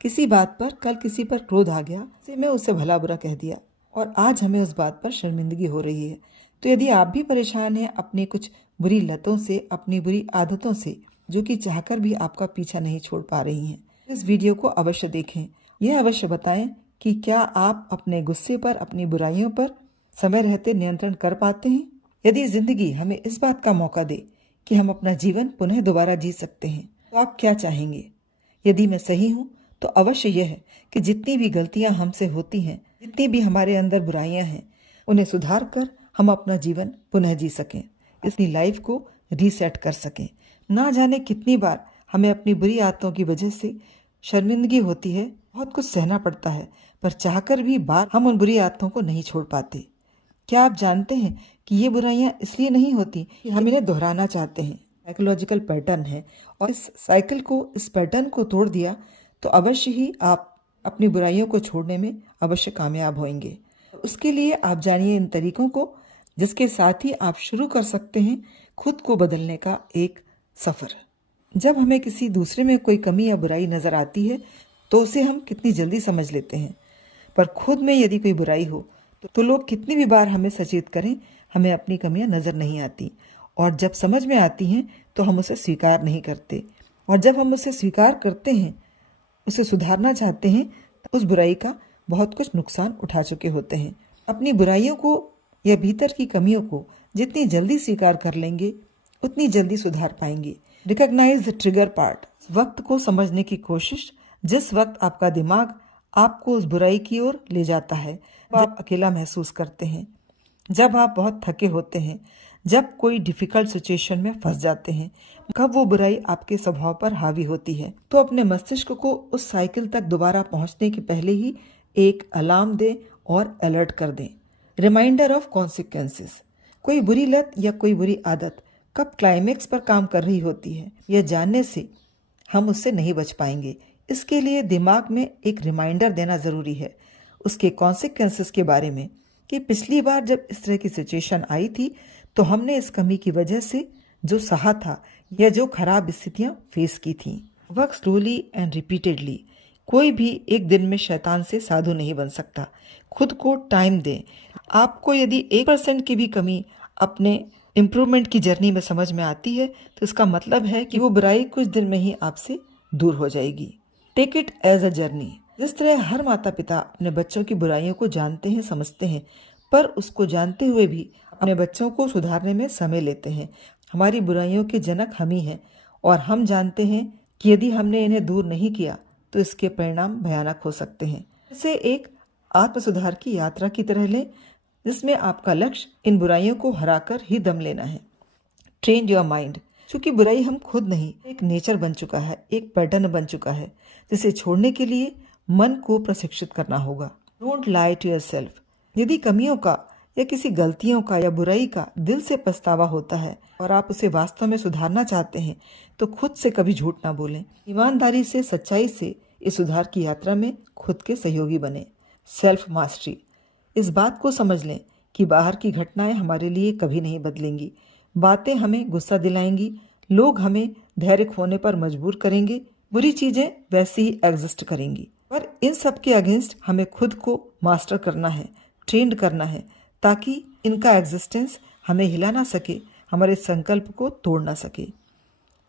किसी बात पर कल किसी पर क्रोध आ गया, मैं उससे भला बुरा कह दिया और आज हमें उस बात पर शर्मिंदगी हो रही है। तो यदि आप भी परेशान हैं अपनी कुछ बुरी लतों से, अपनी बुरी आदतों से, जो कि चाहकर भी आपका पीछा नहीं छोड़ पा रही हैं, इस वीडियो को अवश्य देखें। यह अवश्य बताएं कि क्या आप अपने गुस्से पर, अपनी बुराइयों पर समय रहते नियंत्रण कर पाते हैं। यदि जिंदगी हमें इस बात का मौका दे कि हम अपना जीवन पुनः दोबारा जी सकते हैं, तो आप क्या चाहेंगे? यदि मैं सही हूँ तो अवश्य यह है कि जितनी भी गलतियां हमसे होती हैं, जितनी भी हमारे अंदर बुराइयां हैं, उन्हें सुधार कर हम अपना जीवन पुनः जी सकें, अपनी लाइफ को रीसेट कर सकें। ना जाने कितनी बार हमें अपनी बुरी आदतों की वजह से शर्मिंदगी होती है, बहुत कुछ सहना पड़ता है, पर चाहकर भी बार हम उन बुरी आदतों को नहीं छोड़ पाते। क्या आप जानते हैं कि ये बुराइयां इसलिए नहीं होती कि हम इन्हें दोहराना चाहते हैं। साइकोलॉजिकल पैटर्न है और इस पैटर्न को तोड़ दिया तो अवश्य ही आप अपनी बुराइयों को छोड़ने में अवश्य कामयाब होंगे। उसके लिए आप जानिए इन तरीकों को, जिसके साथ ही आप शुरू कर सकते हैं खुद को बदलने का एक सफर। जब हमें किसी दूसरे में कोई कमी या बुराई नजर आती है तो उसे हम कितनी जल्दी समझ लेते हैं, पर खुद में यदि कोई बुराई हो तो लोग कितनी भी बार हमें सचेत करें, हमें अपनी कमियां नजर नहीं आती, और जब समझ में आती हैं तो हम उसे स्वीकार नहीं करते, और जब हम उसे स्वीकार करते हैं, उसे सुधारना चाहते हैं, तो उस बुराई का बहुत कुछ नुकसान उठा चुके होते हैं। अपनी बुराइयों को या भीतर की कमियों को जितनी जल्दी स्वीकार कर लेंगे उतनी जल्दी सुधार पाएंगे। रिकॉग्नाइज द ट्रिगर पार्ट, वक्त को समझने की कोशिश। जिस वक्त आपका दिमाग आपको उस बुराई की ओर ले जाता है, जब आप अकेला महसूस करते हैं, जब आप बहुत थके होते हैं, जब कोई डिफिकल्ट सिचुएशन में फंस जाते हैं, कब वो बुराई आपके स्वभाव पर हावी होती है, तो अपने मस्तिष्क को उस साइकिल तक दोबारा पहुंचने के पहले ही एक अलार्म दें और अलर्ट कर दें। रिमाइंडर ऑफ कॉन्सिक्वेंसेस, कोई बुरी लत या कोई बुरी आदत कब क्लाइमेक्स पर काम कर रही होती है, यह जानने से हम उससे नहीं बच पाएंगे। इसके लिए दिमाग में एक रिमाइंडर देना जरूरी है उसके कॉन्सिक्वेंसेस के बारे में, कि पिछली बार जब इस तरह की सिचुएशन आई थी तो हमने इस कमी की वजह से जो सहा था या जो खराब स्थितियां फेस की थी। वर्क स्लोली एंड रिपीटेडली, कोई भी एक दिन में शैतान से साधु नहीं बन सकता। खुद को टाइम दें। आपको यदि 1% की भी कमी अपने इम्प्रूवमेंट की जर्नी में समझ में आती है तो इसका मतलब है कि वो बुराई कुछ दिन में ही आपसे दूर हो जाएगी। Take it as a journey. जिस तरह हर माता पिता अपने बच्चों की बुराइयों को जानते हैं, समझते हैं, पर उसको जानते हुए भी अपने बच्चों को सुधारने में समय लेते हैं। हमारी बुराइयों के जनक हम ही हैं, और हम जानते हैं कि यदि हमने इन्हें दूर नहीं किया तो इसके परिणाम भयानक हो सकते हैं। इसे एक आत्म सुधार की यात्रा की तरह लें, जिसमें आपका लक्ष्य इन बुराइयों को हराकर ही दम लेना है। ट्रेन योर माइंड, क्योंकि बुराई हम खुद नहीं, एक नेचर बन चुका है, एक पैटर्न बन चुका है, जिसे छोड़ने के लिए मन को प्रशिक्षित करना होगा। डोंट लाई टू योरसेल्फ, यदि कमियों का या किसी गलतियों का या बुराई का दिल से पछतावा होता है और आप उसे वास्तव में सुधारना चाहते हैं तो खुद से कभी झूठ ना बोलें। ईमानदारी से, सच्चाई से इस सुधार की यात्रा में खुद के सहयोगी बने। सेल्फ मास्टरी, इस बात को समझ लें कि बाहर की घटनाएं हमारे लिए कभी नहीं बदलेंगी। बातें हमें गुस्सा दिलाएंगी, लोग हमें धैर्य खोने पर मजबूर करेंगे, बुरी चीजें वैसे ही एग्जिस्ट करेंगी, पर इन सब के अगेंस्ट हमें खुद को मास्टर करना है, ट्रेंड करना है, ताकि इनका एग्जिस्टेंस हमें हिला ना सके, हमारे संकल्प को तोड़ ना सके।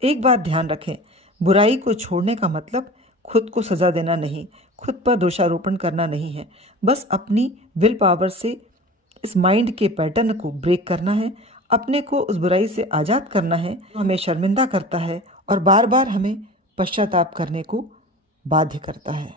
एक बात ध्यान रखें, बुराई को छोड़ने का मतलब खुद को सजा देना नहीं, खुद पर दोषारोपण करना नहीं है। बस अपनी विल पावर से इस माइंड के पैटर्न को ब्रेक करना है, अपने को उस बुराई से आजाद करना है जो हमें शर्मिंदा करता है और बार बार हमें पश्चाताप करने को बाध्य करता है।